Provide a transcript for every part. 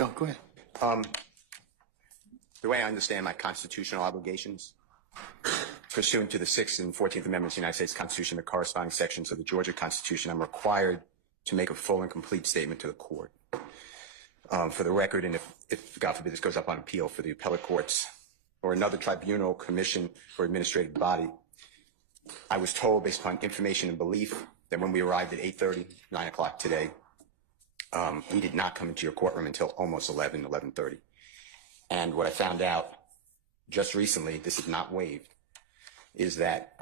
Oh, go ahead. The way I understand my constitutional obligations, pursuant to the 6th and 14th Amendments of the United States Constitution, the corresponding sections of the Georgia Constitution, I'm required to make a full and complete statement to the court. For the record, and if God forbid this goes up on appeal for the appellate courts or another tribunal, commission, or administrative body, I was told, based upon information and belief, that when we arrived at 8:30, 9 o'clock today, we did not come into your courtroom until almost 11:30. And what I found out just recently, this is not waived, is that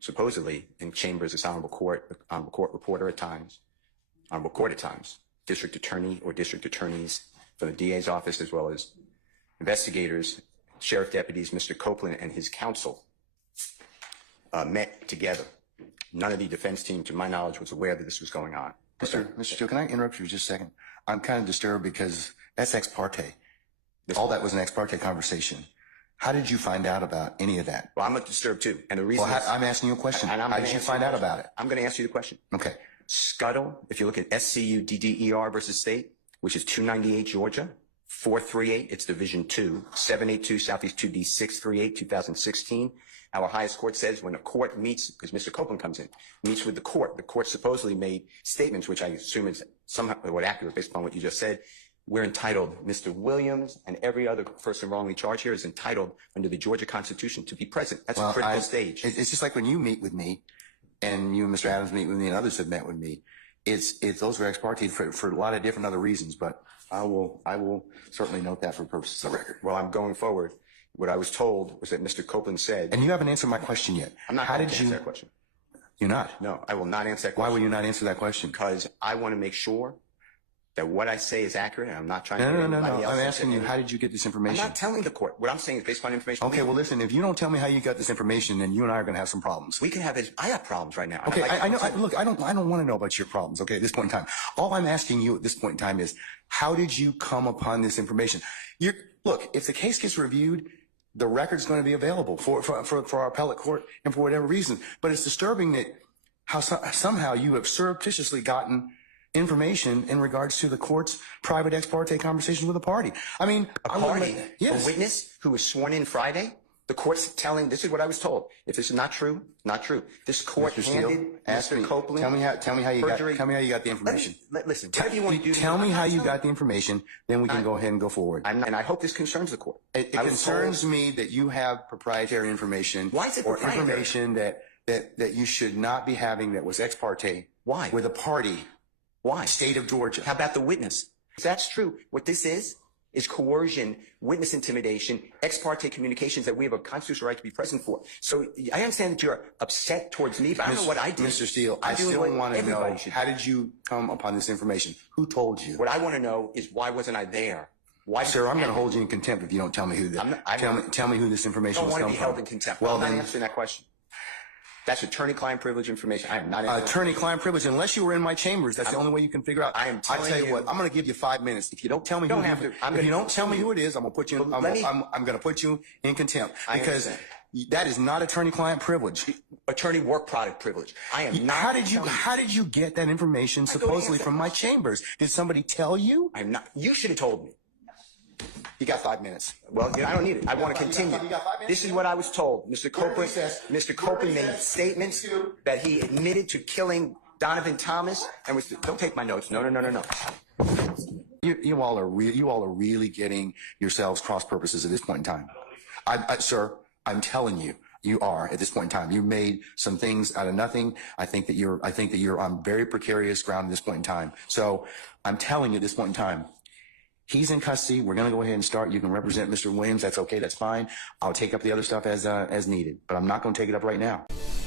supposedly in chambers, this honorable court reporter at times, honorable court at times, district attorney or district attorneys from the DA's office, as well as investigators, sheriff deputies, Mr. Copeland and his counsel met together. None of the defense team, to my knowledge, was aware that this was going on. Mr. Steele, can I interrupt you just a second? I'm kind of disturbed because that's ex parte. All that was an ex parte conversation. How did you find out about any of that? Well, I'm disturbed too. And the reason I'm asking you a question. How did you find out about it? I'm going to answer you the question. Okay. Scuttle, if you look at SCUDDER versus state, which is 298 Georgia, 438, it's Division 2, 782 Southeast 2D 638, 2016. Our highest court says when a court meets, because Mr. Copeland comes in, meets with the court supposedly made statements, which I assume is somehow accurate based upon what you just said. We're entitled, Mr. Williams and every other person wrongly charged here is entitled under the Georgia Constitution to be present. That's a critical stage. It's just like when you meet with me, and you and Mr. Adams meet with me, and others have met with me. It's those are ex parte for a lot of different other reasons, but I will certainly note that for purposes of the record. Well, I'm going forward. What I was told was that Mr. Copeland said, and you haven't answered my question yet. I'm not going to answer that question. You're not? No, I will not answer that question. Why will you not answer that question? Because I want to make sure that what I say is accurate, and I'm not trying to get No. anybody else. I'm asking you, how did you get this information? I'm not telling the court. What I'm saying is based upon information. Okay, well, listen, if you don't tell me how you got this information, then you and I are going to have some problems. We can have it. I have problems right now. Okay, I know. Look, I don't want to know about your problems, okay, at this point in time. All I'm asking you at this point in time is, how did you come upon this information? Look, if the case gets reviewed, the record's going to be available for our appellate court and for whatever reason. But it's disturbing that somehow you have surreptitiously gotten information in regards to the court's private ex parte conversation with a party. I mean, a party, yes. A witness who was sworn in Friday. The court's telling. This is what I was told. If this is not true, not true. This court handed Mr. Copeland. Tell me how you got the information. Listen, whatever you want to do. Tell me how you got the information, then we can go ahead and go forward. And I hope this concerns the court. It concerns me that you have proprietary information. Why is it or proprietary? Information that you should not be having that was ex parte. Why? With a party. Why? State of Georgia. How about the witness? If that's true, what this is coercion, witness intimidation, ex parte communications that we have a constitutional right to be present for. So I understand that you're upset towards me, but I don't know what I did. Mr. Steele, I still want to know, how did you come upon this information? Who told you? What I want to know is, why wasn't I there? Why? Sir, I'm going to hold you in contempt if you don't tell me who tell me who this information was coming from. I don't want to be held in contempt. Well, I'm not answering that question. That's attorney-client privilege information. I am not attorney-client privilege. Unless you were in my chambers, that's the only way you can figure out. I am telling you. I tell you what, I'm going to give you 5 minutes. If you don't tell me who it is, I'm going to put you. I'm going to put you in contempt because that is not attorney-client privilege. Attorney work product privilege. I am not. How did you get that information supposedly from my chambers? Did somebody tell you? I'm not. You should have told me. You got 5 minutes. Well, I don't need it. I want to continue. This is what I was told. Mr. Copeland made statements that he admitted to killing Donovan Thomas and was. Don't take my notes. No. You all are really getting yourselves cross purposes at this point in time. Sir, I'm telling you. You are at this point in time. You made some things out of nothing. I think that you're on very precarious ground at this point in time. So I'm telling you at this point in time. He's in custody. We're going to go ahead and start. You can represent Mr. Williams. That's okay. That's fine. I'll take up the other stuff as needed, but I'm not going to take it up right now.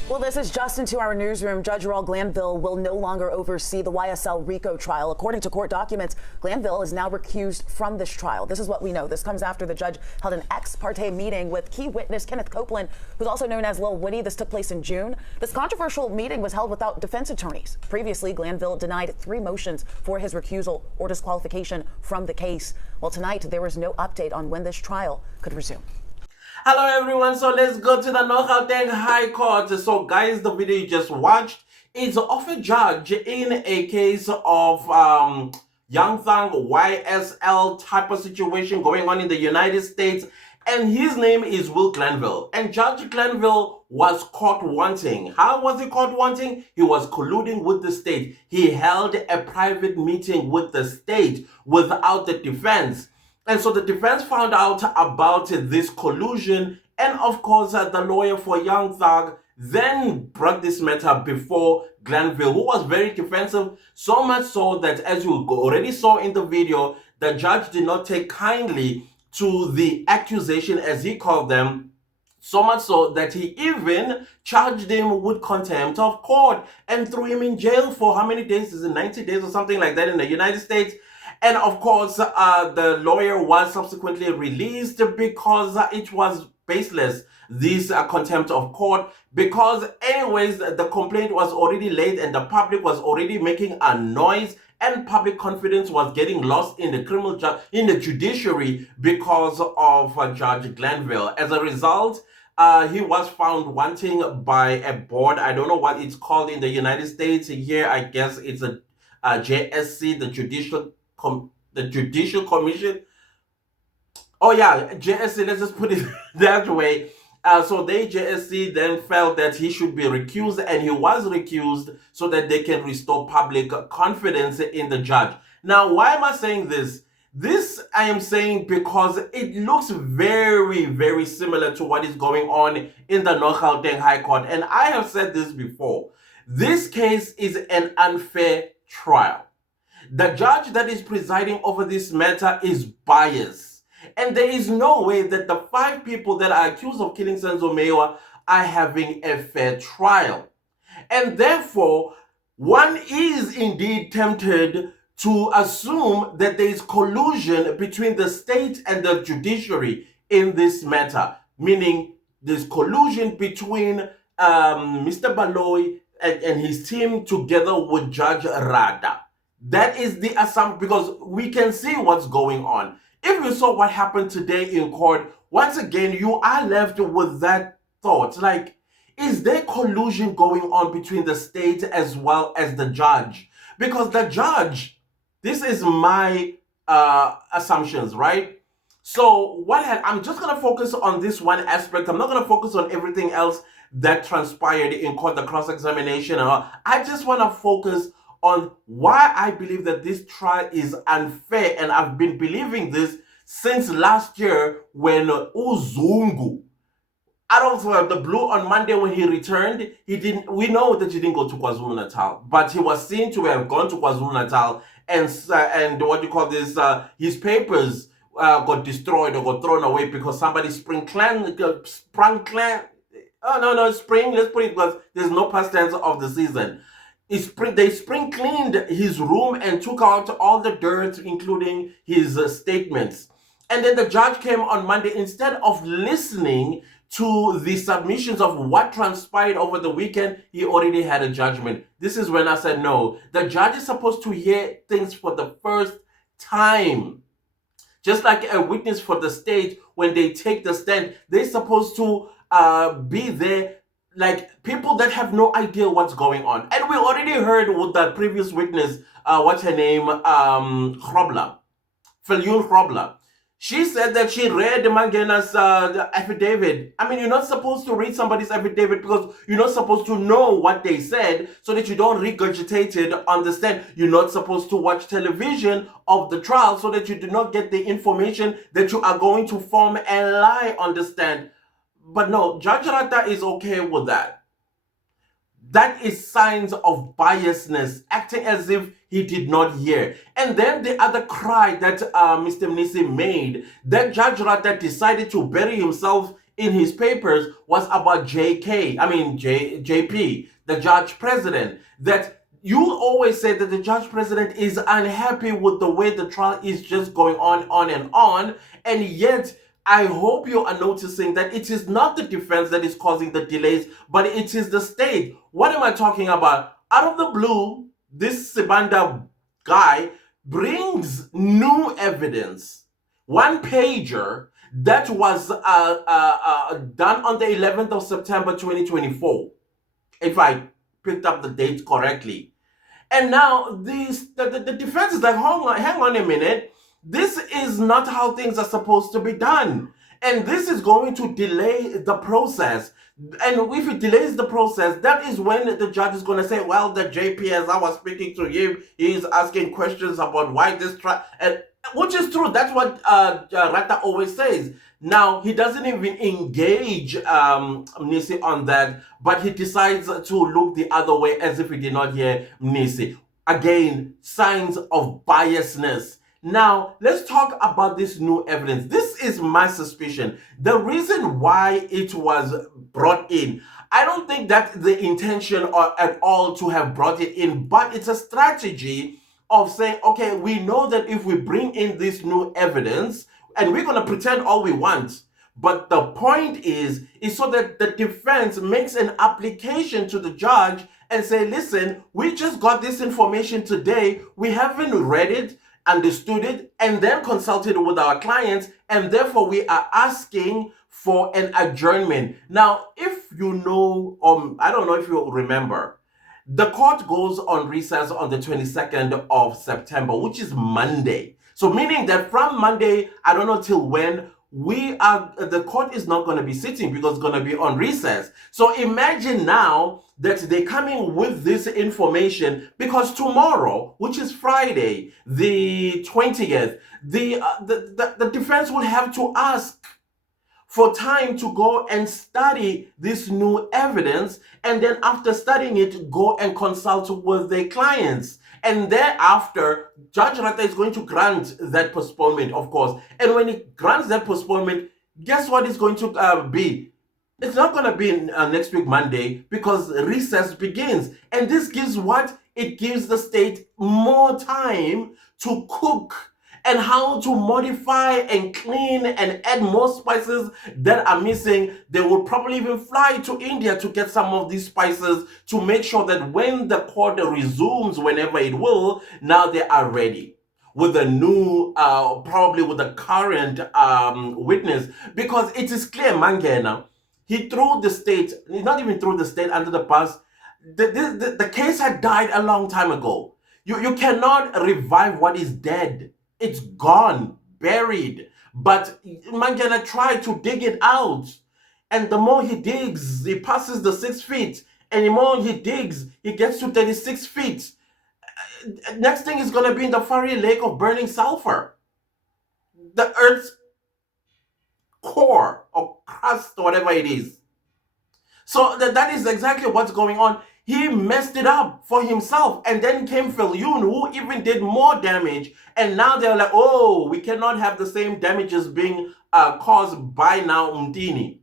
Well, this is just into our newsroom. Judge Earl Glanville will no longer oversee the YSL RICO trial. According to court documents, Glanville is now recused from this trial. This is what we know. This comes after the judge held an ex parte meeting with key witness Kenneth Copeland, who's also known as Lil Woody. This took place in June. This controversial meeting was held without defense attorneys. Previously, Glanville denied 3 motions for his recusal or disqualification from the case. Well, tonight, there was no update on when this trial could resume. Hello everyone, so let's go to the North Gauteng High Court. So guys, the video you just watched is of a judge in a case of Young Thug, YSL type of situation going on in the United States. And his name is Will Glanville. And Judge Glanville was caught wanting. How was he caught wanting? He was colluding with the state. He held a private meeting with the state without the defense. And so the defense found out about this collusion. And of course, the lawyer for Young Thug then brought this matter before Glanville, who was very defensive, so much so that, as you already saw in the video, the judge did not take kindly to the accusation, as he called them, so much so that he even charged him with contempt of court and threw him in jail for how many days? Is it 90 days or something like that in the United States? And of course, the lawyer was subsequently released because it was baseless, this contempt of court, because anyways, the complaint was already laid and the public was already making a noise, and public confidence was getting lost in the judiciary because of Judge Glanville. As a result, he was found wanting by a board. I don't know what it's called in the United States. Here, I guess it's a JSC, the Judicial Commission. Oh yeah, JSC, let's just put it that way. So the JSC then felt that he should be recused, and he was recused so that they can restore public confidence in the judge. Now, why am I saying this? This I am saying because it looks very, very similar to what is going on in the North Gauteng High Court. And I have said this before. This case is an unfair trial. The judge that is presiding over this matter is biased. And there is no way that the 5 people that are accused of killing Senzo Mewa are having a fair trial. And therefore, one is indeed tempted to assume that there is collusion between the state and the judiciary in this matter, meaning there's collusion between Mr. Baloyi and his team together with Judge Rada. That is the assumption, because we can see what's going on. If you saw what happened today in court, once again, you are left with that thought. Like, is there collusion going on between the state as well as the judge? Because the judge, this is my assumptions, right? So I'm just going to focus on this one aspect. I'm not going to focus on everything else that transpired in court, the cross-examination and all. I just want to focus on why I believe that this trial is unfair, and I've been believing this since last year when Uzungu, out of the blue on Monday when he returned, we know that he didn't go to KwaZulu-Natal, but he was seen to have gone to KwaZulu-Natal, and what you call this, his papers got destroyed or got thrown away because somebody let's put it, because there's no past tense of the season. They spring cleaned his room and took out all the dirt, including his statements. And then the judge came on Monday. Instead of listening to the submissions of what transpired over the weekend, he already had a judgment. This is when I said, no, the judge is supposed to hear things for the first time. Just like a witness for the state, when they take the stand, they're supposed to be there like people that have no idea what's going on. And we already heard with the previous witness, what's her name, Grobler, Felyun Grobler. She said that she read Mangena's affidavit. I mean, you're not supposed to read somebody's affidavit because you're not supposed to know what they said so that you don't regurgitate it on the stand. You're not supposed to watch television of the trial so that you do not get the information that you are going to form and lie on the stand. But no, Judge Rata is okay with that. That is signs of biasness, acting as if he did not hear. And then the other cry that Mr. Mnisi made, that Judge Rata decided to bury himself in his papers, was about JP, the judge president. That you always say that the judge president is unhappy with the way the trial is just going on, and yet I hope you are noticing that it is not the defense that is causing the delays, but it is the state. What am I talking about? Out of the blue, this Sibanda guy brings new evidence, one pager that was done on the 11th of September 2024, if I picked up the date correctly. And now the defense is like, hang on a minute. This is not how things are supposed to be done. And this is going to delay the process. And if it delays the process, that is when the judge is going to say, well, the JP, as I was speaking to him, he's asking questions about why this trial, and which is true. That's what Rata always says. Now, he doesn't even engage Mnisi on that, but he decides to look the other way as if he did not hear Mnisi. Again, signs of biasness. Now, let's talk about this new evidence. This is my suspicion. The reason why it was brought in, I don't think that's the intention at all to have brought it in, but it's a strategy of saying, okay, we know that if we bring in this new evidence, and we're going to pretend all we want, but the point is so that the defense makes an application to the judge and say, listen, we just got this information today. We haven't read it, understood it, and then consulted with our clients, and therefore we are asking for an adjournment. Now, if you know, I don't know if you remember, the court goes on recess on the 22nd of September, which is Monday. So meaning that from Monday, I don't know till when, the court is not going to be sitting because it's going to be on recess. So imagine now that they come in with this information because tomorrow, which is Friday, the 20th, the defense will have to ask for time to go and study this new evidence, and then after studying it, go and consult with their clients. And thereafter, Judge Rata is going to grant that postponement, of course. And when he grants that postponement, guess what it's going to be? It's not going to be next week, Monday, because recess begins. And this gives what? It gives the state more time to cook and how to modify and clean and add more spices that are missing. They will probably even fly to India to get some of these spices to make sure that when the court resumes, whenever it will, now they are ready with a new, probably with a current witness. Because it is clear, Mangena, he threw the state, not even threw the state under the bus. The case had died a long time ago. You cannot revive what is dead. It's gone, buried. But Mangena tried to dig it out. And the more he digs, he passes the 6 feet. And the more he digs, he gets to 36 feet. Next thing is going to be in the fiery lake of burning sulfur. The Earth's core or crust, or whatever it is. So that is exactly what's going on. He messed it up for himself. And then came Phil-Yoon, who even did more damage. And now they're like, oh, we cannot have the same damages being caused by now Umtini.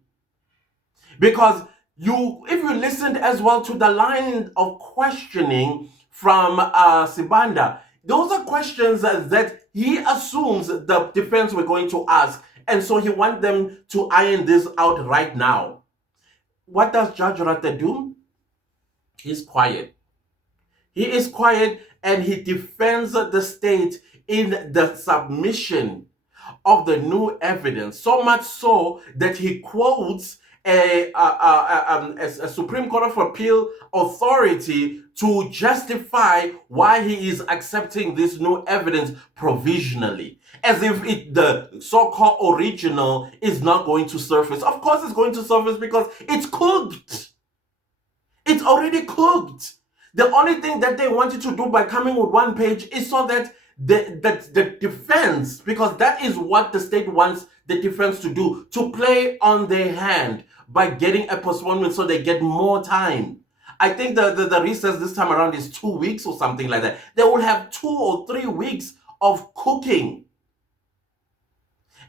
Because if you listened as well to the line of questioning from Sibanda, those are questions that he assumes the defense were going to ask. And so he wants them to iron this out right now. What does Judge Rata do? He's quiet. He is quiet and he defends the state in the submission of the new evidence. So much so that he quotes a Supreme Court of Appeal authority to justify why he is accepting this new evidence provisionally. As if the so-called original is not going to surface. Of course it's going to surface because it's cooked. It's already cooked. The only thing that they wanted to do by coming with one page is so that the defense, because that is what the state wants the defense to do, to play on their hand by getting a postponement so they get more time. I think the recess this time around is 2 weeks or something like that. They will have 2 or 3 weeks of cooking,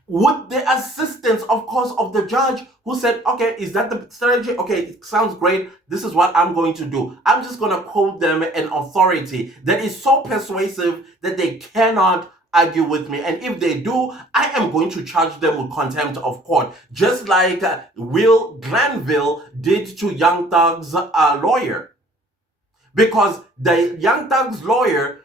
with the assistance, of course, of the judge who said, okay, is that the strategy? Okay, it sounds great. This is what I'm going to do. I'm just going to quote them an authority that is so persuasive that they cannot argue with me. And if they do, I am going to charge them with contempt of court, just like Will Glanville did to Young Thug's lawyer. Because the Young Thug's lawyer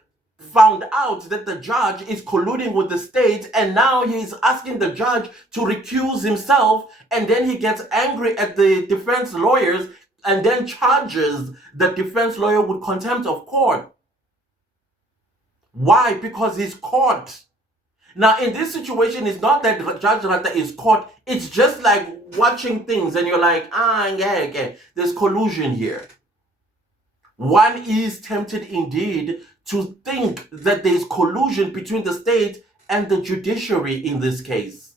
found out that the judge is colluding with the state, and now he's asking the judge to recuse himself, and then he gets angry at the defense lawyers and then charges the defense lawyer with contempt of court. Why? Because he's caught. Now, in this situation, it's not that Judge Rata is caught. It's just like watching things and you're like, yeah, there's collusion here. One is tempted indeed to think that there's collusion between the state and the judiciary in this case.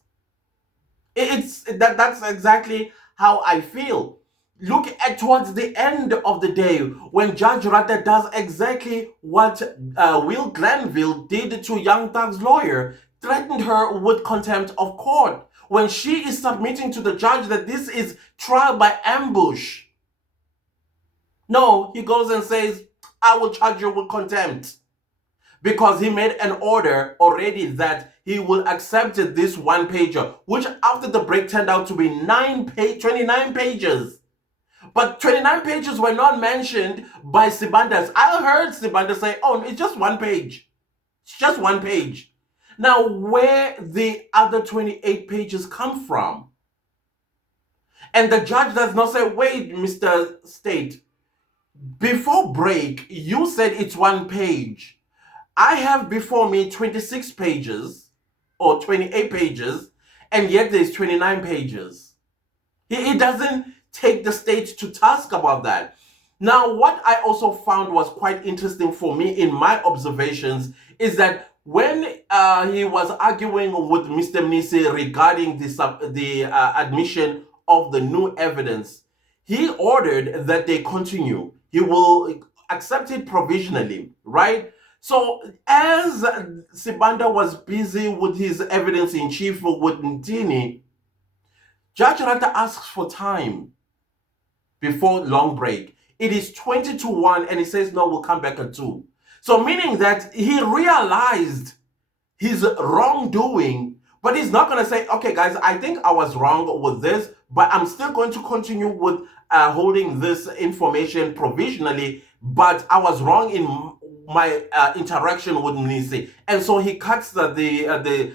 That's exactly how I feel. Look at towards the end of the day when Judge Rata does exactly what Will Glanville did to Young Thug's lawyer, threatened her with contempt of court when she is submitting to the judge that this is trial by ambush. No, he goes and says, I will charge you with contempt, because he made an order already that he will accept this one pager, which after the break turned out to be 29 pages. But 29 pages were not mentioned by Sibanda. I heard Sibanda say, oh, it's just one page. It's just one page. Now, where the other 28 pages come from? And the judge does not say, wait, Mr. State, before break, you said it's one page. I have before me 26 pages or 28 pages, and yet there's 29 pages. He doesn't take the state to task about that. Now, what I also found was quite interesting for me in my observations is that when he was arguing with Mr. Mnisi regarding the admission of the new evidence, he ordered that they continue. He will accept it provisionally, right? So as Sibanda was busy with his evidence in chief with Ntini, Judge Rata asks for time before long break. It is 20-1 and he says, no, we'll come back at 2. So meaning that he realized his wrongdoing, but he's not going to say, okay, guys, I think I was wrong with this, but I'm still going to continue with holding this information provisionally, but I was wrong in my interaction with Mnisi. And so he cuts the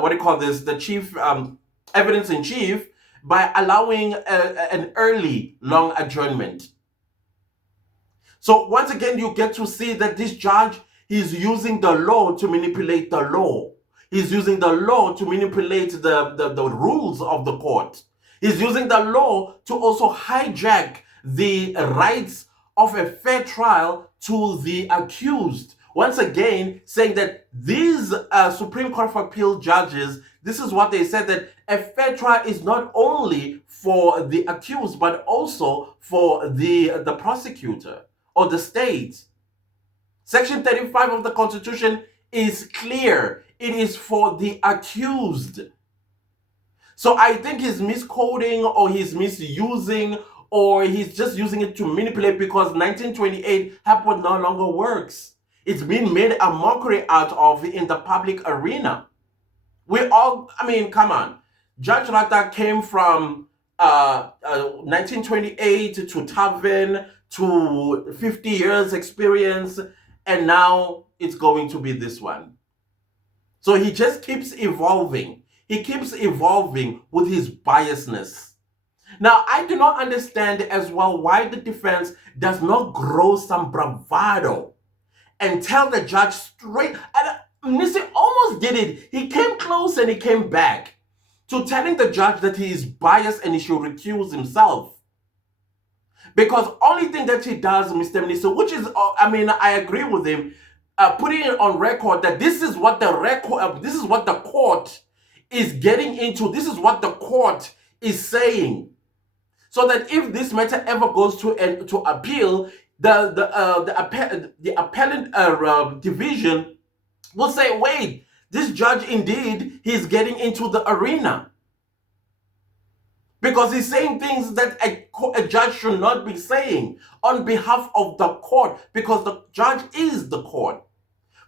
what do you call this, the chief evidence in chief by allowing an early long adjournment. So once again, you get to see that this judge is using the law to manipulate the law. He's using the law to manipulate the rules of the court. He's using the law to also hijack the rights of a fair trial to the accused. Once again, saying that these Supreme Court of Appeal judges, this is what they said, that a fair trial is not only for the accused, but also for the prosecutor or the state. Section 35 of the Constitution is clear. It is for the accused. So I think he's misquoting or he's misusing or he's just using it to manipulate because 1928 HAPWOD no longer works. It's been made a mockery out of in the public arena. Come on. Judge Rata came from 1928 to Tavern to 50 years experience, and now it's going to be this one. So he just keeps evolving. He keeps evolving with his biasness. Now, I do not understand as well why the defense does not grow some bravado and tell the judge straight. And Nisi almost did it. He came close and he came back to telling the judge that he is biased and he should recuse himself. Because only thing that he does, Mr. Minister, which is, I agree with him, putting it on record that this is what the court is getting into. This is what the court is saying. So that if this matter ever goes to appeal, the appellant division will say, wait, this judge indeed, he's getting into the arena. Because he's saying things that a judge should not be saying on behalf of the court, because the judge is the court.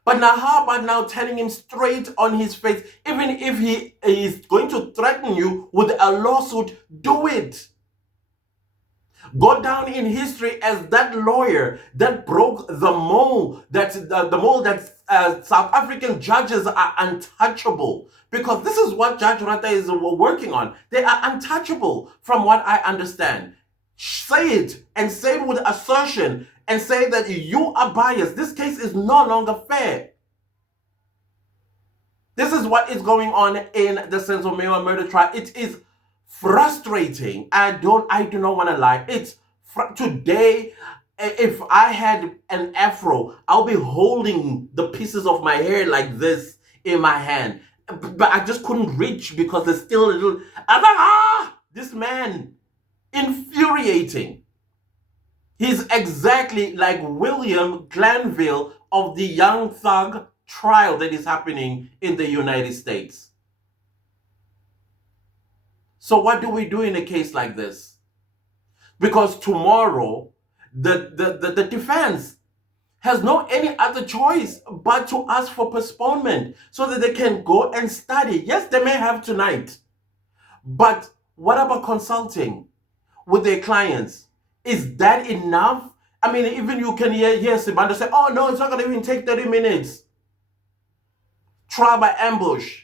But now, how about now telling him straight on his face, even if he is going to threaten you with a lawsuit, do it. Go down in history as that lawyer that broke the mold, that South African judges are untouchable. Because this is what Judge Rata is working on. They are untouchable from what I understand. say it and say it with assertion and say that you are biased. This case is no longer fair. This is what is going on in the Senzo murder trial. It is frustrating. I do not want to lie. It's today, if I had an afro, I'll be holding the pieces of my hair like this in my hand. But I just couldn't reach because there's still a little. I'm like, this man, infuriating. He's exactly like William Glanville of the Young Thug trial that is happening in the United States. So what do we do in a case like this? Because tomorrow, the defense has no any other choice but to ask for postponement so that they can go and study. Yes, they may have tonight. But what about consulting with their clients? Is that enough? I mean, even you can hear Sibanda say, oh no, it's not going to even take 30 minutes. Trial by ambush.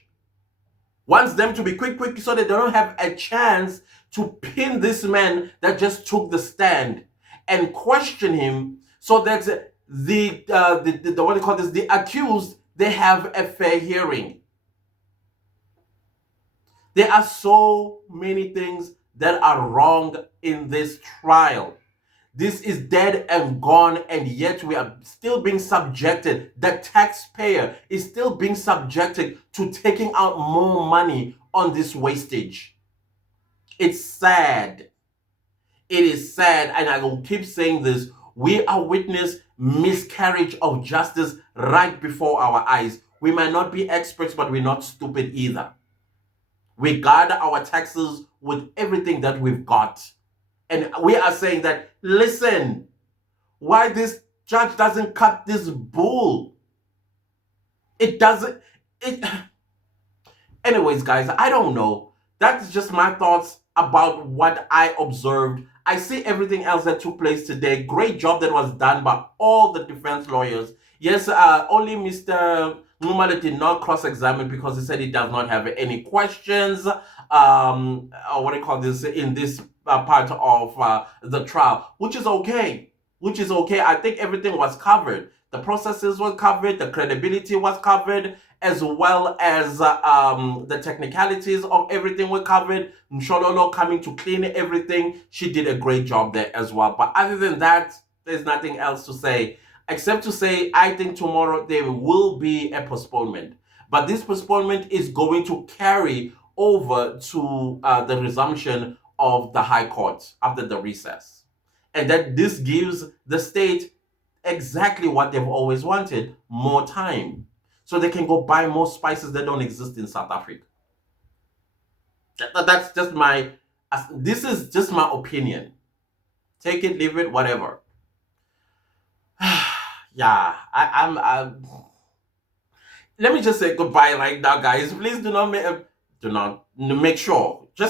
Wants them to be quick so that they don't have a chance to pin this man that just took the stand and question him so that the what do you call this? The accused, they have a fair hearing. There are so many things that are wrong in this trial. This is dead and gone, and yet we are still being subjected. The taxpayer is still being subjected to taking out more money on this wastage. It's sad. It is sad, and I will keep saying this. We are witness miscarriage of justice right before our eyes. We might not be experts, but we're not stupid either. We guard our taxes with everything that we've got. And we are saying that, listen, why this judge doesn't cut this bull? It doesn't. Anyways, guys, I don't know. That's just my thoughts about what I observed. I see everything else that took place today. Great job that was done by all the defense lawyers. Yes, only Mr. Numale did not cross-examine because he said he does not have any questions. Or what do you call this in this part of the trial, which is okay. I think everything was covered. The processes were covered, the credibility was covered, as well as the technicalities of everything were covered. Mshololo coming to clean everything. She did a great job there as well. But other than that, there's nothing else to say, except to say I think tomorrow there will be a postponement. But this postponement is going to carry over to the resumption of the High Court after the recess. And that this gives the state exactly what they've always wanted, more time. So they can go buy more spices that don't exist in South Africa. That's just this is just my opinion. Take it, leave it, whatever. Yeah, let me just say goodbye right now, guys. Please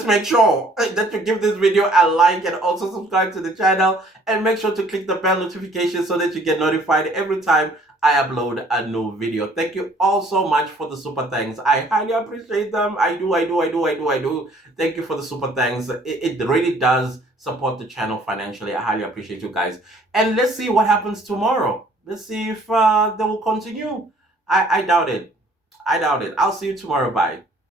make sure that you give this video a like and also subscribe to the channel, and make sure to click the bell notification so that you get notified every time I upload a new video. Thank you all so much for the super thanks. I highly appreciate them. I do. Thank you for the super thanks. It really does support the channel financially. I highly appreciate you guys. And let's see what happens tomorrow. Let's see if they will continue. I doubt it. I'll see you tomorrow. Bye.